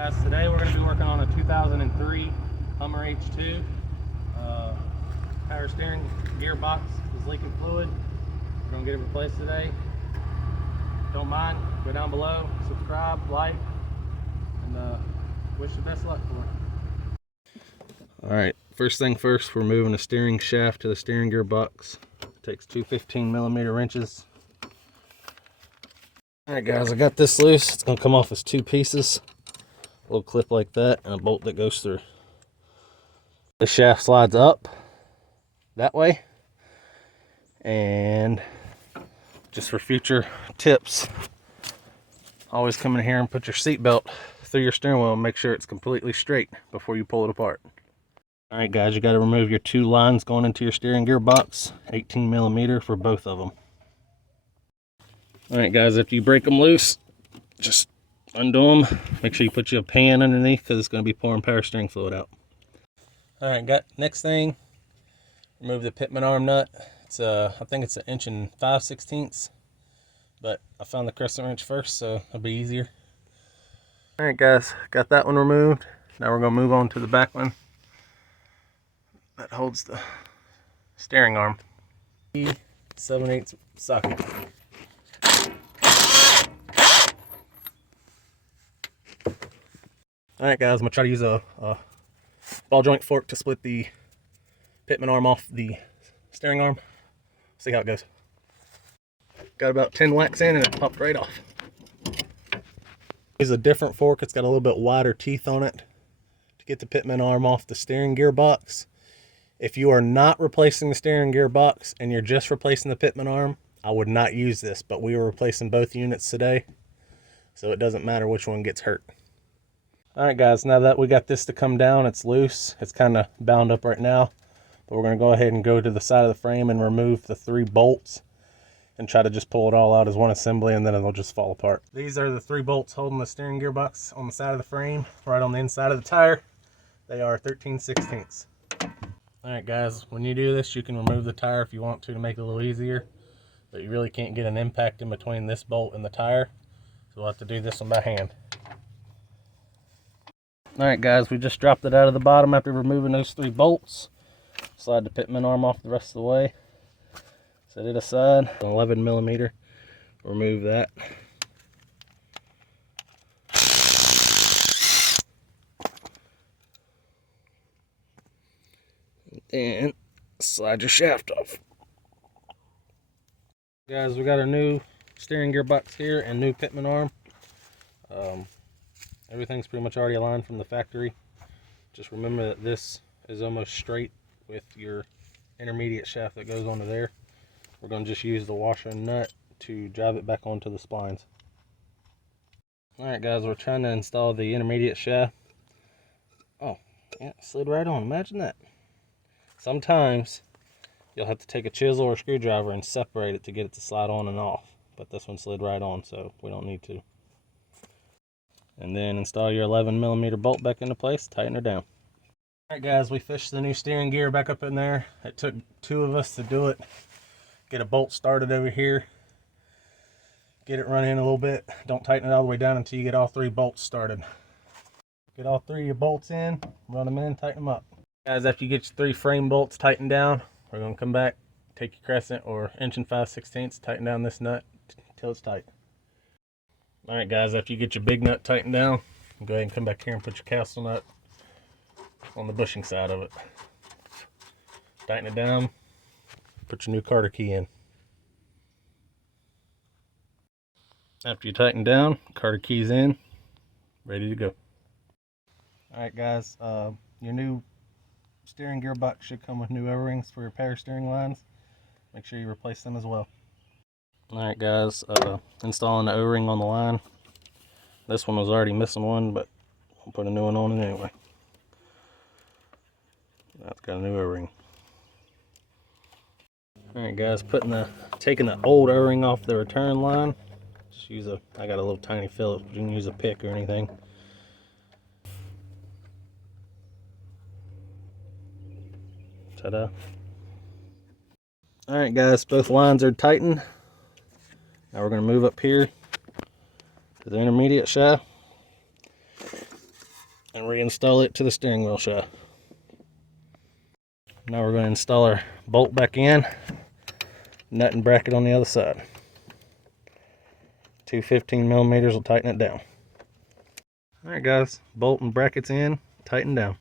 Guys, today we're going to be working on a 2003 Hummer H2. Power steering gearbox is leaking fluid. We're going to get it replaced today. Don't mind, go down below, subscribe, like, and wish you best luck for it. Alright, first thing first, we're moving the steering shaft to the steering gearbox. It takes two 15mm wrenches. Alright guys, I got this loose. It's going to come off as two pieces. A little clip like that and a bolt that goes through. The shaft slides up that way, and just for future tips, always come in here and put your seat belt through your steering wheel and make sure it's completely straight before you pull it apart. Alright guys, you got to remove your two lines going into your steering gearbox, 18mm for both of them. Alright guys, after you break them loose, just undo them. Make sure you put your pan underneath because it's going to be pouring power steering fluid out. Alright, next thing, remove the Pitman arm nut. It's I think it's 1 5/16", but I found the crescent wrench first, so it'll be easier. Alright guys, got that one removed. Now we're going to move on to the back one that holds the steering arm. 7/8 socket. Alright guys, I'm going to try to use a ball joint fork to split the Pitman arm off the steering arm. See how it goes. Got about 10 whacks in and it popped right off. Use a different fork. It's got a little bit wider teeth on it to get the Pitman arm off the steering gearbox. If you are not replacing the steering gearbox and you're just replacing the Pitman arm, I would not use this, but we were replacing both units today, so it doesn't matter which one gets hurt. Alright guys, now that we got this to come down, it's loose. It's kind of bound up right now. But we're going to go ahead and go to the side of the frame and remove the 3 bolts and try to just pull it all out as one assembly, and then it'll just fall apart. These are the 3 bolts holding the steering gearbox on the side of the frame, right on the inside of the tire. They are 13/16. Alright guys, when you do this, you can remove the tire if you want to make it a little easier. But you really can't get an impact in between this bolt and the tire. So we'll have to do this one by hand. Alright guys, we just dropped it out of the bottom after removing those 3 bolts. Slide the Pitman arm off the rest of the way. Set it aside. 11mm. Remove that. And slide your shaft off. Guys, we got a new steering gearbox here and new Pitman arm. Everything's pretty much already aligned from the factory. Just remember that this is almost straight with your intermediate shaft that goes onto there. We're going to just use the washer and nut to drive it back onto the splines. Alright guys, we're trying to install the intermediate shaft. Oh, yeah, it slid right on. Imagine that. Sometimes you'll have to take a chisel or a screwdriver and separate it to get it to slide on and off. But this one slid right on, so we don't need to. And then install your 11mm bolt back into place, tighten her down. Alright guys, we fished the new steering gear back up in there. It took 2 of us to do it. Get a bolt started over here. Get it running a little bit. Don't tighten it all the way down until you get all 3 bolts started. Get all 3 of your bolts in, run them in, tighten them up. Guys, after you get your 3 frame bolts tightened down, we're going to come back, take your crescent or 1 5/16", tighten down this nut until it's tight. Alright guys, after you get your big nut tightened down, go ahead and come back here and put your castle nut on the bushing side of it. Tighten it down, put your new Carter key in. After you tighten down, Carter key's in, ready to go. Alright guys, your new steering gearbox should come with new O-rings for your power steering lines. Make sure you replace them as well. Alright guys, installing the O-ring on the line. This one was already missing one, but I'll put a new one on it anyway. That's got a new O-ring. Alright guys, taking the old O-ring off the return line. Just I got a little tiny Phillips, you can use a pick or anything. Ta-da. Alright guys, both lines are tightened. Now we're going to move up here to the intermediate shaft. and reinstall it to the steering wheel shaft. Now we're going to install our bolt back in, nut and bracket on the other side. 215 millimeters will tighten it down. Alright guys, bolt and brackets in, tighten down.